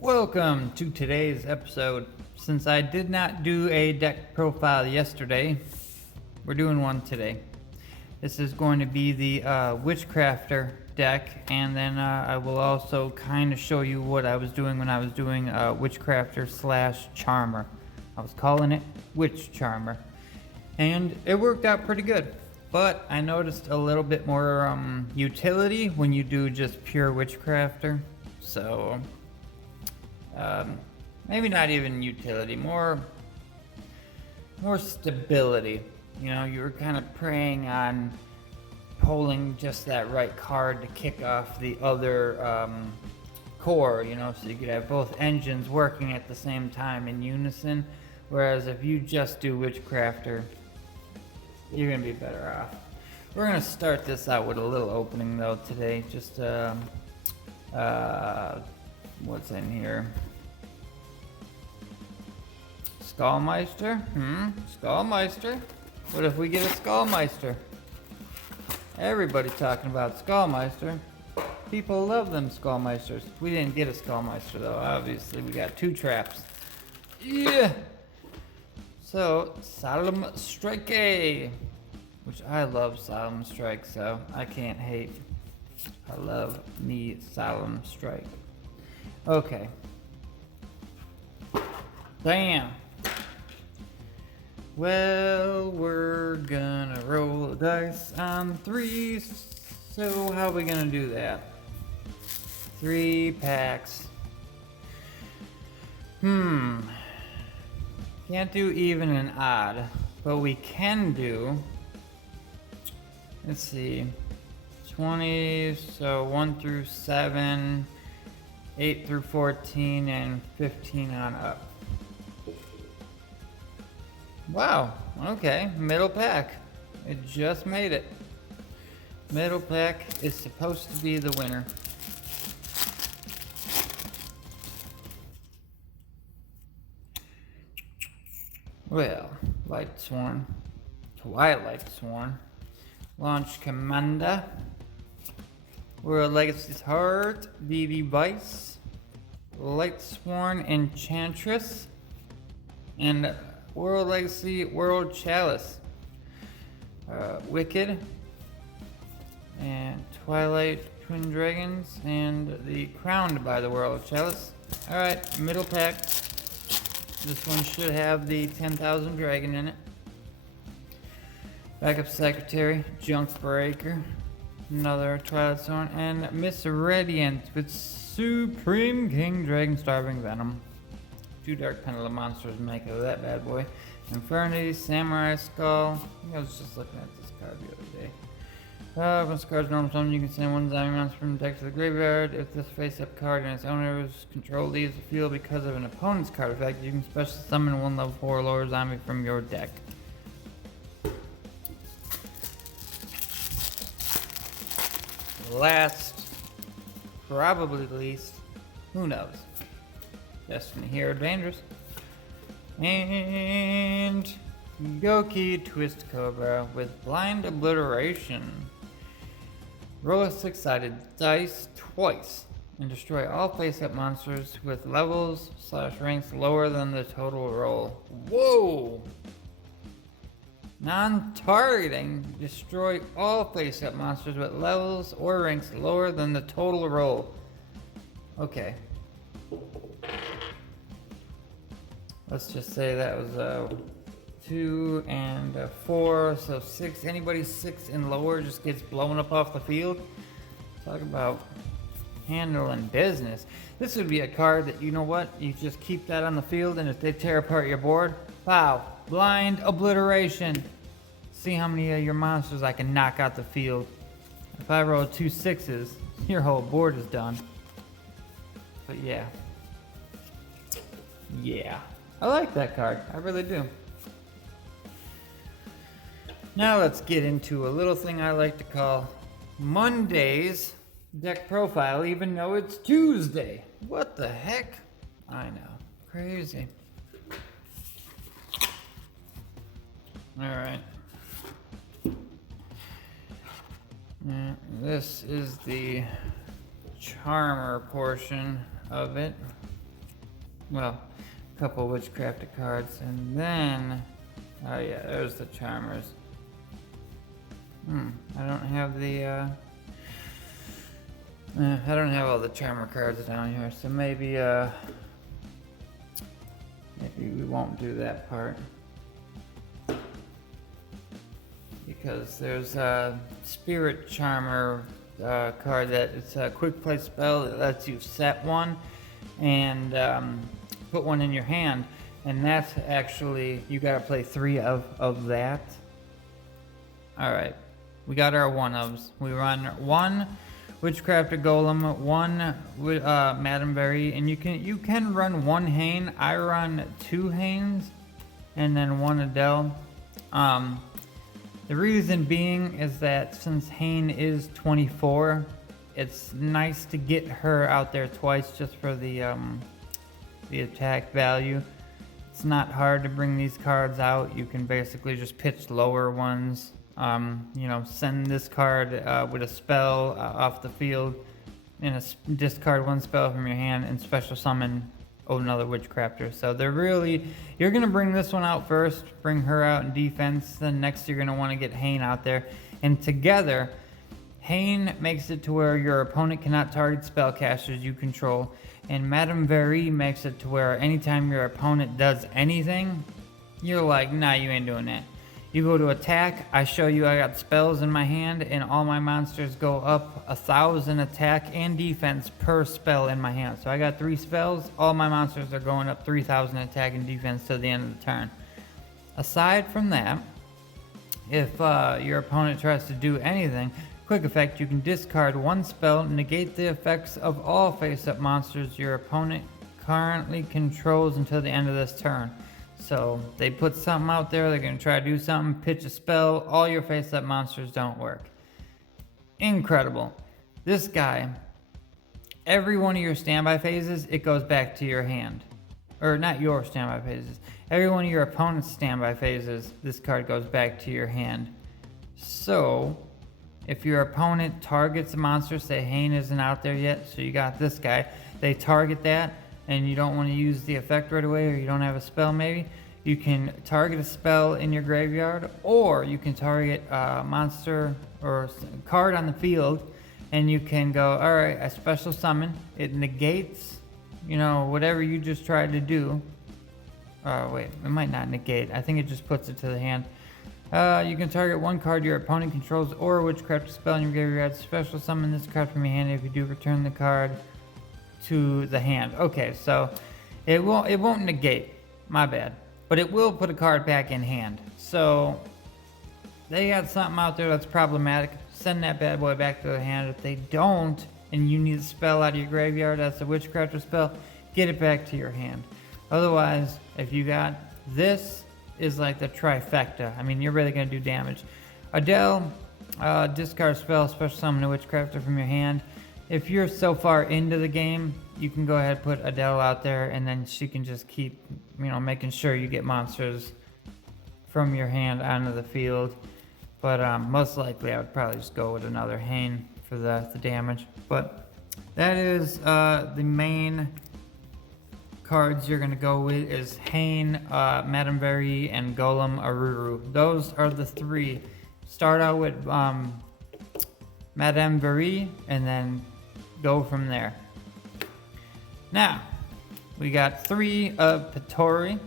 Welcome to today's episode. Since I did not do a deck profile yesterday, we're doing one today. This is going to be the Witchcrafter deck, and then I will also kind of show you what I was doing when I was doing Witchcrafter / Charmer. I was calling it Witch Charmer, and it worked out pretty good. But I noticed a little bit more utility when you do just pure Witchcrafter. So maybe not even utility, more stability. You know, you were kind of preying on pulling just that right card to kick off the other core, you know, so you could have both engines working at the same time in unison. Whereas if you just do Witchcrafter, you're gonna be better off. We're gonna start this out with a little opening though today. Just what's in here? Skullmeister? Skullmeister? What if we get a Skullmeister? Everybody talking about Skullmeister. People love them Skullmeisters. We didn't get a Skullmeister though, obviously. We got two traps. Yeah! So, Solemn Strike, which I love Solemn Strike, so I can't hate. I love me Solemn Strike. Okay. Bam! Well, we're gonna roll the dice on 3, so how are we gonna do that? 3 packs. Can't do even and odd, but we can do, let's see, 20, so 1 through 7, 8 through 14, and 15 on up. Wow, okay, middle pack. It just made it. Middle pack is supposed to be the winner. Well, Light Sworn, Twilight Sworn, Launch Commander, World Legacy's Heart, BB Vice, Light Sworn Enchantress, and World Legacy World Chalice, Wicked, and Twilight Twin Dragons, and the Crowned by the World Chalice. Alright, middle pack. This one should have the 10,000 dragon in it. Backup Secretary, Junk Breaker, another Twilight Zone, and Miss Radiant with Supreme King Dragon Starving Venom. 2 Dark Pendulum monsters make of that bad boy. Infernity, Samurai Skull. I think I was just looking at this card the other day. When this card's normal summon, you can send 1 zombie monster from the deck to the graveyard. If this face-up card and its owner's control leaves the field because of an opponent's card effect, you can special summon 1 level 4 lower zombie from your deck. Last, probably least, who knows? Destiny Hero Dangerous. And Goki Twist Cobra with Blind Obliteration. Roll a 6-sided dice twice and destroy all face-up monsters with levels / ranks lower than the total roll. Whoa! Non-targeting, destroy all face-up monsters with levels or ranks lower than the total roll. Okay. Let's just say that was 2 and 4, so 6. Anybody 6 and lower just gets blown up off the field. Talk about handling business. This would be a card that, you know what, you just keep that on the field, and if they tear apart your board, wow, Blind Obliteration. See how many of your monsters I can knock out the field. If I roll 2 6s, your whole board is done. But yeah. I like that card. I really do. Now let's get into a little thing I like to call Monday's deck profile, even though it's Tuesday. What the heck? I know. Crazy. Alright. This is the Charmer portion of it. well, a couple Witchcrafter cards, and then, oh yeah, there's the Charmers. I don't have the, I don't have all the Charmer cards down here, so maybe we won't do that part. Because there's a Spirit Charmer card that it's a quick play spell that lets you set one and put one in your hand, and that's actually, you gotta play 3 of that. Alright, we got our 1-ofs. We run 1 Witchcrafter Golem, 1 Madame Berry, and you can run 1 Hane. I run 2 Hanes and then 1 Adele. The reason being is that since Hane is 24, it's nice to get her out there twice just for the attack value. It's not hard to bring these cards out. You can basically just pitch lower ones. You know, send this card with a spell off the field, and discard 1 spell from your hand, and special summon another Witchcrafter. So they're really, you're gonna bring this one out first, bring her out in defense, then next you're gonna want to get Hane out there, and together Hane makes it to where your opponent cannot target spellcasters you control, and Madame Berry makes it to where anytime your opponent does anything, you're like, nah, you ain't doing that. You go to attack, I show you I got spells in my hand, and all my monsters go up 1,000 attack and defense per spell in my hand. So I got 3 spells, all my monsters are going up 3,000 attack and defense to the end of the turn. Aside from that, if your opponent tries to do anything, quick effect, you can discard 1 spell, negate the effects of all face-up monsters your opponent currently controls until the end of this turn. So they put something out there, they're going to try to do something, pitch a spell, all your face-up monsters don't work. Incredible. This guy, every one of your standby phases, it goes back to your hand. Or not your standby phases. Every one of your opponent's standby phases, this card goes back to your hand. So, if your opponent targets a monster, say Hane isn't out there yet, so you got this guy, they target that, and you don't want to use the effect right away, or you don't have a spell maybe, you can target a spell in your graveyard, or you can target a monster or card on the field, and you can go, alright, I special summon, it negates, you know, whatever you just tried to do. Wait, it might not negate, I think it just puts it to the hand. You can target 1 card your opponent controls or a Witchcraft spell in your graveyard, special summon this card from your hand. If you do, return the card to the hand. Okay, so it won't negate, my bad, but it will put a card back in hand. So they got something out there that's problematic, send that bad boy back to the hand. If they don't, and you need a spell out of your graveyard that's a Witchcrafter spell, get it back to your hand. Otherwise, if you got this, is like the trifecta. I mean, you're really gonna do damage. Adele, discard spell, special summon a Witchcrafter from your hand. If you're so far into the game, you can go ahead and put Adele out there, and then she can just keep, you know, making sure you get monsters from your hand onto the field. But most likely, I would probably just go with another Hane for the damage. But that is the main cards you're gonna go with is Hane, Madame Berry, and Golem Aruru. Those are the 3. Start out with Madame Berry, and then go from there. Now, we got 3 of Pittori.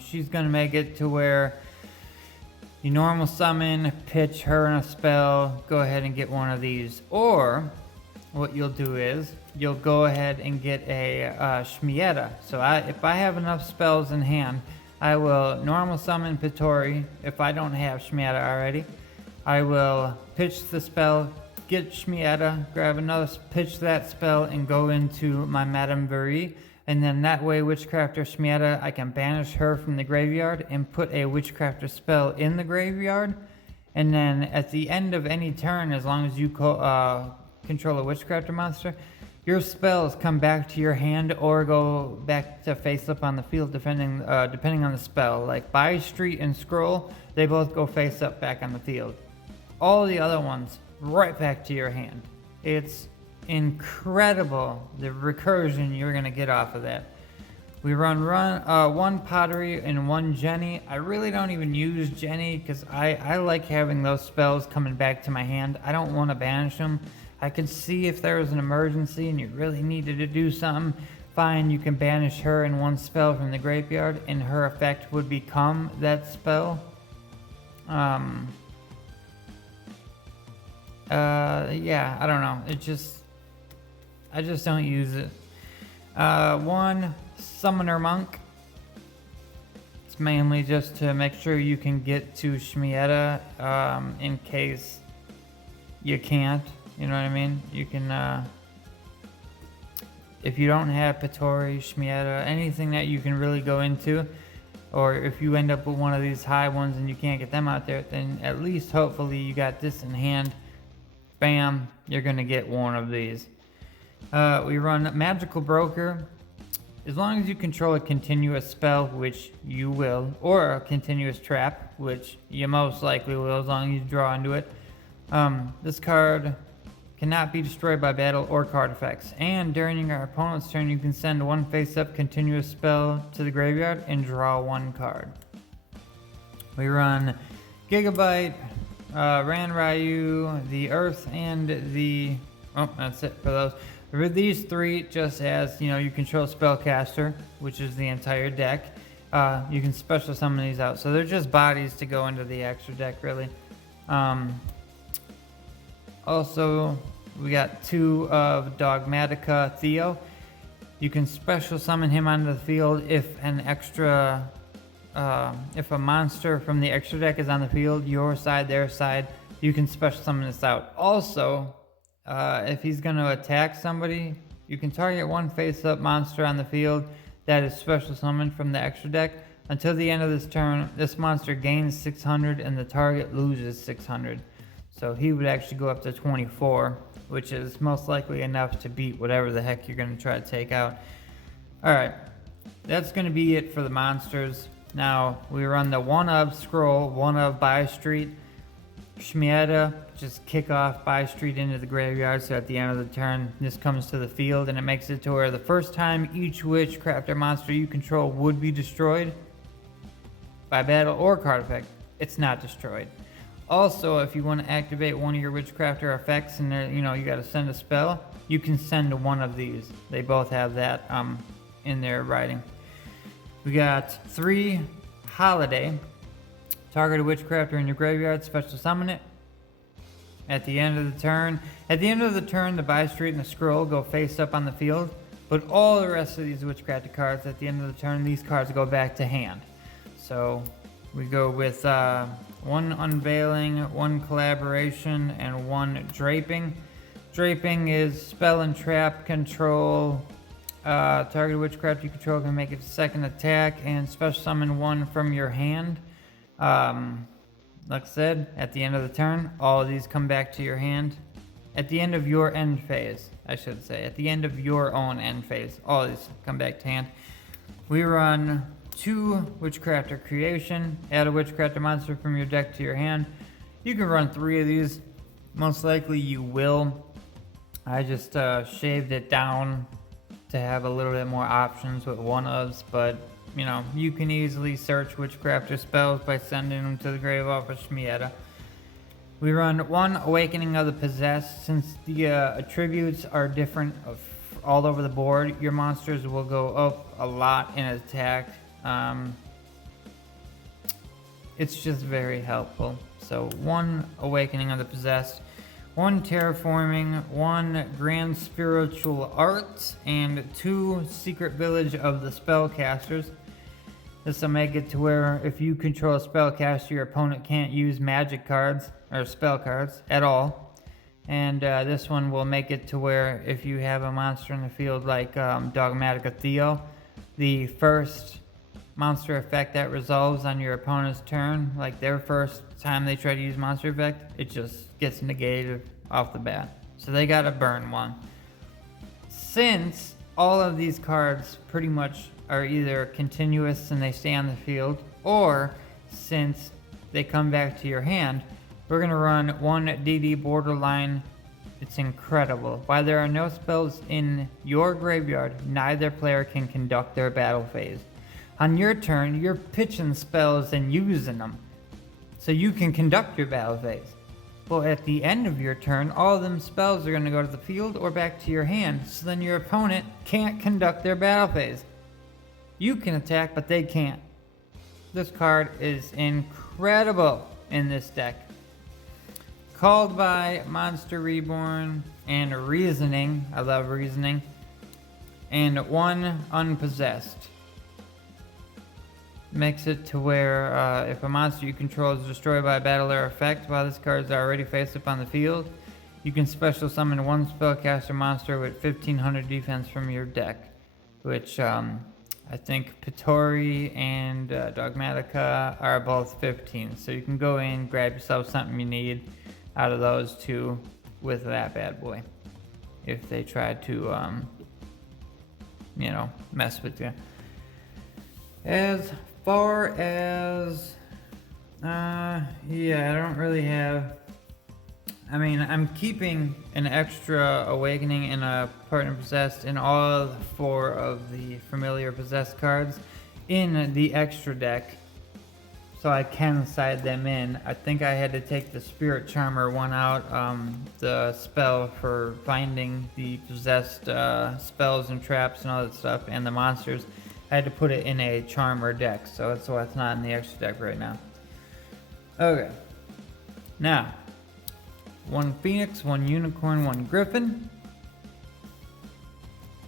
She's gonna make it to where you normal summon, pitch her in a spell, go ahead and get one of these. Or, what you'll do is, you'll go ahead and get a Shmieta. So if I have enough spells in hand, I will normal summon Pittori. If I don't have Shmieta already, I will pitch the spell, get Shmieta, grab another, pitch that spell, and go into my Madame Berry. And then that way, Witchcrafter Shmieta, I can banish her from the graveyard and put a Witchcrafter spell in the graveyard. And then at the end of any turn, as long as you control a Witchcrafter monster, your spells come back to your hand or go back to face up on the field, depending on the spell. Like By Street and Scroll, they both go face up back on the field. All the other ones, right back to your hand. It's incredible the recursion you're gonna get off of that. We run one Pottery and one Jenny. I really don't even use Jenny because I like having those spells coming back to my hand. I don't want to banish them. I can see if there was an emergency and you really needed to do something, fine, you can banish her in one spell from the graveyard and her effect would become that spell. Yeah, I don't know. I just don't use it. One Summoner Monk. It's mainly just to make sure you can get to Shmieta, in case you can't, you know what I mean? You can, if you don't have Patori, Shmieta, anything that you can really go into, or if you end up with one of these high ones and you can't get them out there, then at least hopefully you got this in hand. Bam, you're gonna get one of these. We run Magical Broker. As long as you control a continuous spell, which you will, or a continuous trap, which you most likely will as long as you draw into it. This card cannot be destroyed by battle or card effects. And during your opponent's turn, you can send one face-up continuous spell to the graveyard and draw one card. We run Gigabyte, Ran Ryu, the Earth, and the... Oh, that's it for those. For these three, just as, you know, you control Spellcaster, which is the entire deck. You can special summon these out. So they're just bodies to go into the extra deck, really. Also, we got two of Dogmatica Theo. You can special summon him onto the field if an extra... if a monster from the extra deck is on the field, your side, their side, you can special summon this out. Also, if he's going to attack somebody, you can target one face-up monster on the field that is special summoned from the extra deck. Until the end of this turn, this monster gains 600 and the target loses 600. So he would actually go up to 24, which is most likely enough to beat whatever the heck you're going to try to take out. Alright, that's going to be it for the monsters. Now, we run the one of Scroll, one of Buy Street, Shmieta, just kick off Buy Street into the graveyard, so at the end of the turn, this comes to the field, and it makes it to where the first time each Witchcrafter monster you control would be destroyed by battle or card effect, it's not destroyed. Also, if you want to activate one of your Witchcrafter effects and you know, you got to send a spell, you can send one of these. They both have that in their writing. We got 3 Holiday. Target a Witchcrafter in your graveyard, special summon it. At the end of the turn, the Buy Street and the Scroll go face up on the field, but all the rest of these Witchcrafter cards, at the end of the turn, these cards go back to hand. So we go with 1 Unveiling, 1 Collaboration, and 1 Draping. Draping is spell and trap control. Target Witchcraft you control can make its second attack and special summon 1 from your hand. Like I said, at the end of the turn, all of these come back to your hand. At the end of your end phase, I should say. At the end of your own end phase, all of these come back to hand. We run 2 Witchcrafter Creation. Add a Witchcrafter monster from your deck to your hand. You can run 3 of these. Most likely you will. I just shaved it down to have a little bit more options with one-ofs, but you know, you can easily search Witchcrafter spells by sending them to the grave off of Shmieta. We run 1 Awakening of the Possessed. Since the attributes are different all over the board, your monsters will go up a lot in attack. It's just very helpful. So 1 Awakening of the Possessed, 1 Terraforming, 1 Grand Spiritual Arts, and 2 Secret Village of the Spellcasters. This will make it to where if you control a spellcaster, your opponent can't use magic cards or spell cards at all. And this one will make it to where if you have a monster in the field like Dogmatica Theo, the first monster effect that resolves on your opponent's turn, like their first time they try to use monster effect, it just gets negated off the bat. So they gotta burn 1. Since all of these cards pretty much are either continuous and they stay on the field, or since they come back to your hand, we're gonna run 1 DD Borderline. It's incredible. While there are no spells in your graveyard, neither player can conduct their battle phase. On your turn, you're pitching spells and using them, so you can conduct your battle phase. Well, at the end of your turn, all of them spells are going to go to the field or back to your hand, so then your opponent can't conduct their battle phase. You can attack, but they can't. This card is incredible in this deck. Called by Monster Reborn and Reasoning. I love Reasoning. And 1 Unpossessed. Makes it to where if a monster you control is destroyed by a battle or effect while this card is already face up on the field, you can special summon 1 spellcaster monster with 1500 defense from your deck. Which I think Pittori and Dogmatica are both 15. So you can go in, grab yourself something you need out of those 2 with that bad boy. If they try to, mess with you. As far as, I don't really have, I'm keeping an extra Awakening and a Partner Possessed in all 4 of the familiar Possessed cards in the extra deck, so I can side them in. I think I had to take the Spirit Charmer one out, the spell for finding the possessed spells and traps and all that stuff, and the monsters. I had to put it in a Charmer deck, so that's why it's not in the extra deck right now. Okay. Now, 1 Phoenix, 1 Unicorn, 1 Griffin.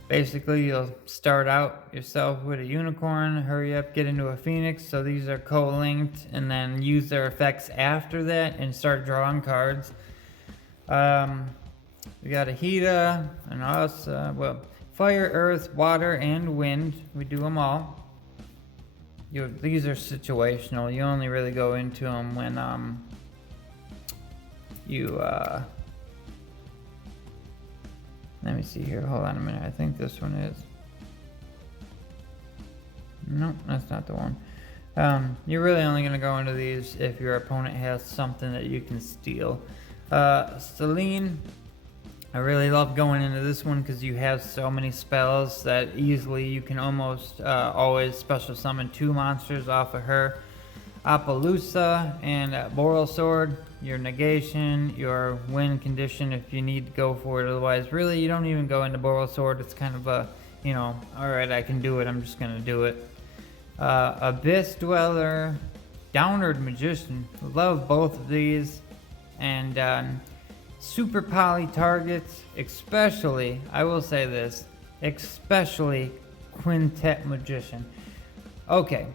Basically, you'll start out yourself with a Unicorn, hurry up, get into a Phoenix, so these are co-linked, and then use their effects after that and start drawing cards. We got a Hida, and us, Fire, Earth, Water, and Wind. We do them all. These are situational. You only really go into them when let me see here. Hold on a minute. I think this one is. Nope, that's not the one. You're really only going to go into these if your opponent has something that you can steal. Selene. I really love going into this one because you have so many spells that easily you can almost always special summon 2 monsters off of her. Appaloosa and Boral Sword, your negation, your win condition if you need to go for it. Otherwise, really, you don't even go into Boral Sword. It's kind of a, alright, I can do it, I'm just going to do it. Abyss Dweller, Downward Magician. Love both of these. And super poly targets, especially, I will say this, especially Quintet Magician. Okay.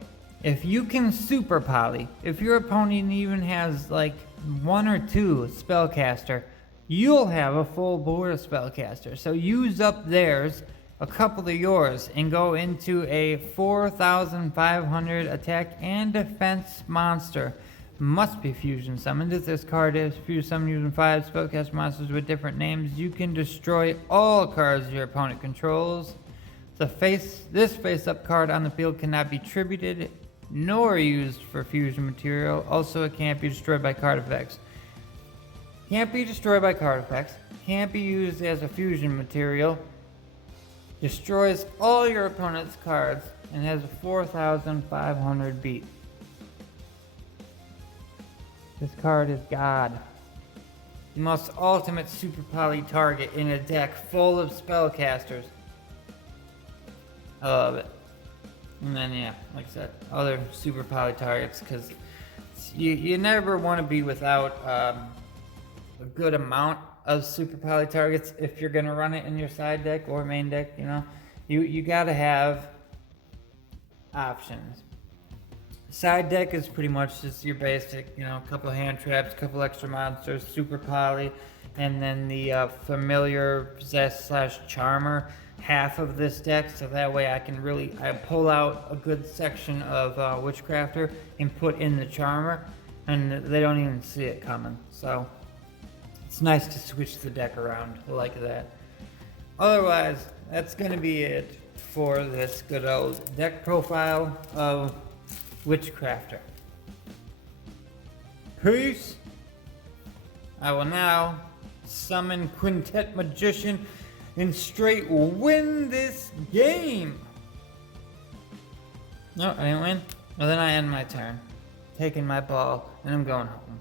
If you can super poly, if your opponent even has like 1 or 2 spellcaster, you'll have a full board of spellcaster. So use up theirs, a couple of yours, and go into a 4,500 attack and defense monster. Must be fusion summoned. If this card is fusion summoned using 5 spellcaster monsters with different names, you can destroy all cards your opponent controls. This face-up card on the field cannot be tributed nor used for fusion material. Also, it can't be destroyed by card effects. Can't be destroyed by card effects. Can't be used as a fusion material. Destroys all your opponent's cards and has a 4,500 beat. This card is God. The most ultimate super poly target in a deck full of spellcasters. I love it. And then, yeah, like I said, other super poly targets, because you never want to be without a good amount of super poly targets if you're going to run it in your side deck or main deck, You got to have options. Side deck is pretty much just your basic, a couple of hand traps, a couple extra monsters, super poly, and then the familiar possess / charmer half of this deck, so that way I pull out a good section of Witchcrafter and put in the charmer, and they don't even see it coming. So it's nice to switch the deck around like that. Otherwise, that's going to be it for this good old deck profile of Witchcrafter. Peace! I will now summon Quintet Magician and straight win this game. No, I didn't win. Well, then I end my turn, taking my ball, and I'm going home.